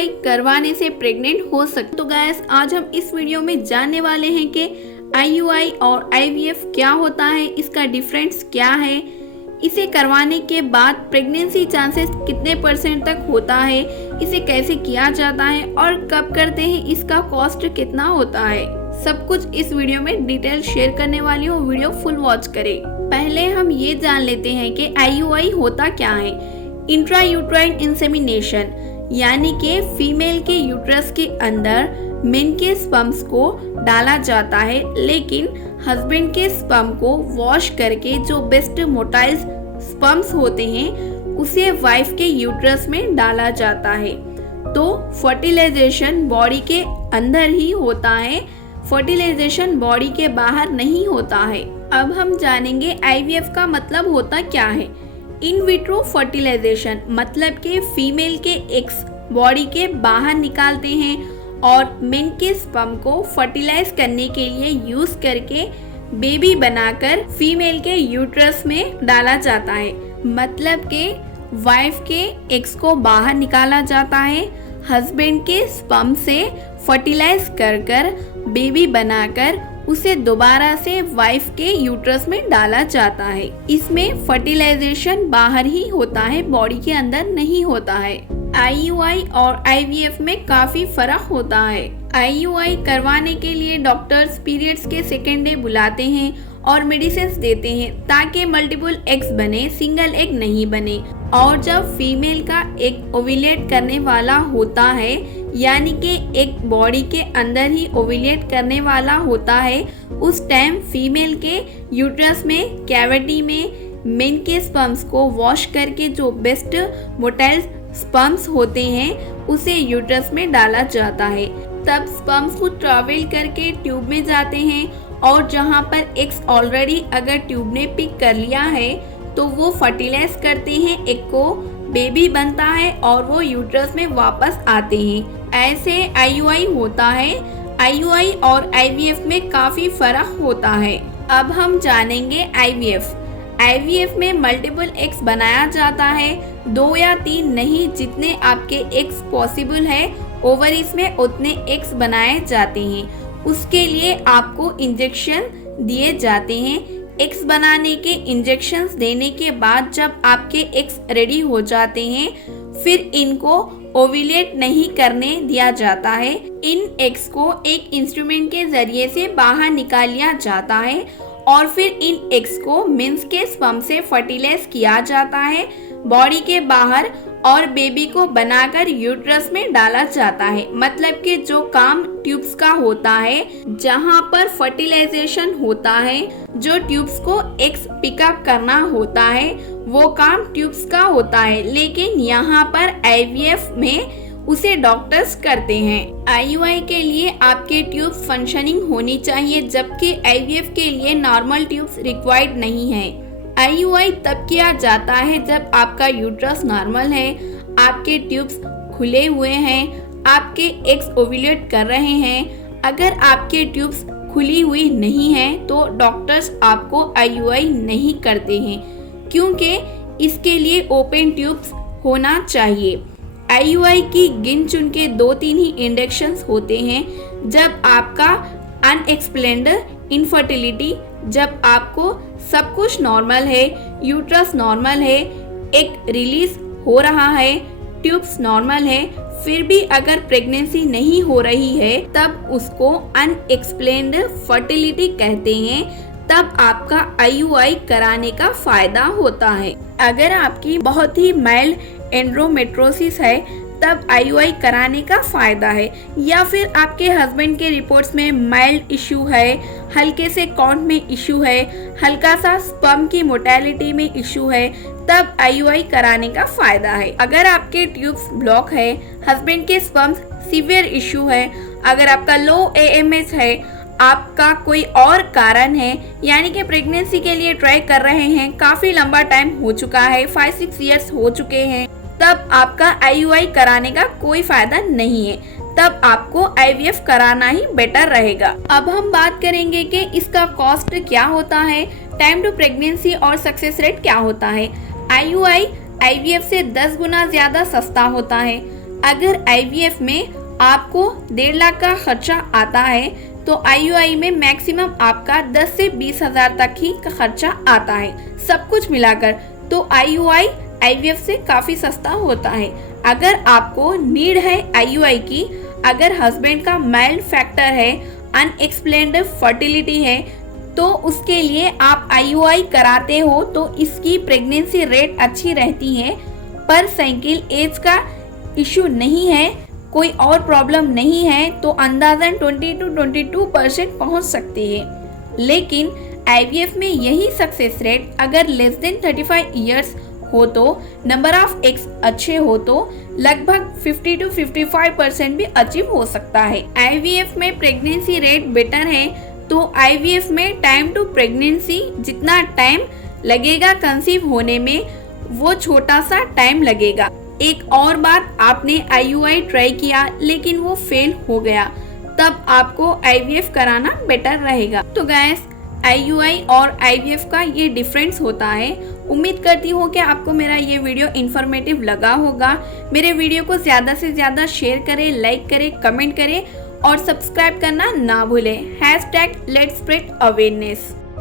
IUI करवाने से pregnant हो सकते। तो गाइस आज हम इस वीडियो में जानने वाले हैं कि IUI और IVF क्या होता है, इसका डिफरेंस क्या है, इसे करवाने के बाद प्रेगनेंसी चांसेस कितने % तक होता है, इसे कैसे किया जाता है और कब करते हैं, इसका कॉस्ट कितना होता है, सब कुछ इस वीडियो में डिटेल शेयर करने वाली हूँ। वीडियो फुल वॉच करें। पहले हम ये जान लेते हैं कि IUI होता क्या है। इंट्रा यूट्राइन इंसेमिनेशन यानी कि फीमेल के यूट्रस के अंदर मेन के स्पर्म्स को डाला जाता है, लेकिन हस्बैंड के स्पर्म को वॉश करके जो बेस्ट मोटाइल स्पर्म्स होते हैं उसे वाइफ के यूट्रस में डाला जाता है। तो फर्टिलाइजेशन बॉडी के अंदर ही होता है, फर्टिलाइजेशन बॉडी के बाहर नहीं होता है। अब हम जानेंगे IVF का मतलब होता क्या है। इन विट्रो फर्टिलाइजेशन मतलब कि फीमेल के एग्स बॉडी के बाहर निकालते हैं और मेन के स्पर्म को फर्टिलाइज करने के लिए यूज करके बेबी बनाकर फीमेल के यूट्रस में डाला जाता है। मतलब कि वाइफ के एग्स को बाहर निकाला जाता है, हस्बैंड के स्पर्म से फर्टिलाइज कर बेबी बनाकर उसे दोबारा से वाइफ के यूट्रस में डाला जाता है। इसमें फर्टिलाइजेशन बाहर ही होता है, बॉडी के अंदर नहीं होता है। IUI और IVF में काफी फर्क होता है। IUI करवाने के लिए डॉक्टर्स पीरियड्स के सेकेंड डे बुलाते हैं और मेडिसिन देते हैं ताकि मल्टीपल एग्स बने, सिंगल एग नहीं बने। और जब फीमेल का एग ओव्यूलेट करने वाला होता है यानी कि एक बॉडी के अंदर ही ओव्यूलेट करने वाला होता है, उस टाइम फीमेल के यूट्रस में कैविटी में मेन के स्पर्म्स को वॉश करके जो बेस्ट मोटाइल स्पर्म्स होते हैं उसे यूट्रस में डाला जाता है। तब स्पर्म्स को ट्रैवल करके ट्यूब में जाते हैं और जहां पर एग्स ऑलरेडी अगर ट्यूब ने पिक कर लिया है तो वो फर्टिलाइज करते हैं एग को, बेबी बनता है और वो यूट्रस में वापस आते हैं। ऐसे IUI होता है। IUI और IVF में काफी फर्क होता है। अब हम जानेंगे IVF में मल्टीपल एग्स बनाया जाता है, 2 या 3 नहीं, जितने आपके एग्स पॉसिबल है ओवरीज में उतने एग्स बनाए जाते हैं। उसके लिए आपको इंजेक्शन दिए जाते हैं। एग्स बनाने के इंजेक्शंस देने के बाद जब आपके एग्स रेडी हो जाते हैं फिर इनको ओव्यूलेट नहीं करने दिया जाता है। इन एग्स को एक इंस्ट्रूमेंट के जरिए से बाहर निकाल लिया जाता है और फिर इन एग्स को मेंस के स्पर्म से फर्टिलाइज किया जाता है बॉडी के बाहर और बेबी को बनाकर यूट्रस में डाला जाता है। मतलब कि जो काम ट्यूब्स का होता है, जहां पर फर्टिलाइजेशन होता है, जो ट्यूब्स को एग्स पिकअप करना होता है, वो काम ट्यूब्स का होता है, लेकिन यहाँ पर IVF में उसे डॉक्टर्स करते हैं। IUI के लिए आपके ट्यूब्स फंक्शनिंग होनी चाहिए, जबकि IVF के लिए नॉर्मल ट्यूब्स रिक्वायर्ड नहीं है। IUI तब किया जाता है जब आपका यूट्रस नॉर्मल है, आपके ट्यूब्स खुले हुए हैं, आपके एग्स ओव्यूलेट कर रहे हैं। अगर आपके ट्यूब्स खुली हुई नहीं है तो डॉक्टर्स आपको IUI नहीं करते हैं, क्योंकि इसके लिए ओपन ट्यूब्स होना चाहिए। IUI की गिन चुन के 2-3 ही इंडेक्शंस होते हैं। जब आपका अनएक्सप्लेन्ड इनफर्टिलिटी, जब आपको सब कुछ नॉर्मल है, यूट्रस नॉर्मल है, एक रिलीज हो रहा है, ट्यूब्स नॉर्मल है, फिर भी अगर प्रेगनेंसी नहीं हो रही है तब उसको अनएक्सप्लेन्ड फर्टिलिटी कहते हैं। तब आपका IUI कराने का फायदा होता है। अगर आपकी बहुत ही माइल्ड एंड्रोमेट्रोसिस है तब IUI कराने का फायदा है, या फिर आपके हस्बैंड के रिपोर्ट्स में माइल्ड इशू है, हल्के से काउंट में इशू है, हल्का सा स्पर्म की मोटेलिटी में इशू है, तब IUI कराने का फायदा है। अगर आपके ट्यूब्स ब्लॉक है, हस्बैंड के स्पर्म सीवियर इशू है, अगर आपका लो AMH है, आपका कोई और कारण है, यानी कि प्रेगनेंसी के लिए ट्राई कर रहे हैं, काफी लंबा टाइम हो चुका है, 5-6 इयर्स हो चुके हैं, तब आपका IUI कराने का कोई फायदा नहीं है। तब आपको IVF कराना ही बेटर रहेगा। अब हम बात करेंगे कि इसका कॉस्ट क्या होता है, टाइम टू प्रेगनेंसी और सक्सेस रेट क्या होता है। IUI IVF से 10 गुना ज्यादा सस्ता होता है। अगर IVF में आपको 1.5 लाख का खर्चा आता है तो IUI में मैक्सिमम आपका 10 से 20 हजार तक ही का खर्चा आता है। सब कुछ मिलाकर तो IUI IVF से काफी सस्ता होता है। अगर आपको नीड है IUI की, अगर हस्बैंड का माइल्ड फैक्टर है, अनएक्सप्लेन्ड फर्टिलिटी है, तो उसके लिए आप IUI कराते हो तो इसकी प्रेगनेंसी रेट अच्छी रहती है। पर साइकिल एज का इशू नहीं है, कोई और प्रॉब्लम नहीं है तो अंदाजन 20 to 22% पहुंच सकती है। लेकिन IVF में यही सक्सेस रेट अगर लेस देन 35 इयर्स हो तो, नंबर ऑफ एग्स अच्छे हो तो लगभग 50 to 55% भी अचीव हो सकता है। IVF में प्रेगनेंसी रेट बेटर है तो IVF में टाइम टू प्रेगनेंसी जितना टाइम लगेगा कंसीव होने में, वो छोटा सा टाइम लगेगा। एक और बात, आपने IUI ट्राई किया लेकिन वो फेल हो गया, तब आपको IVF कराना बेटर रहेगा। तो गाइस, IUI और IVF का ये डिफरेंस होता है। उम्मीद करती हूँ कि आपको मेरा ये वीडियो इन्फॉर्मेटिव लगा होगा। मेरे वीडियो को ज़्यादा से ज़्यादा शेयर करें, लाइक करें, कमेंट करें और सब्सक्राइब करना ना भूलें। #Let's spread awareness.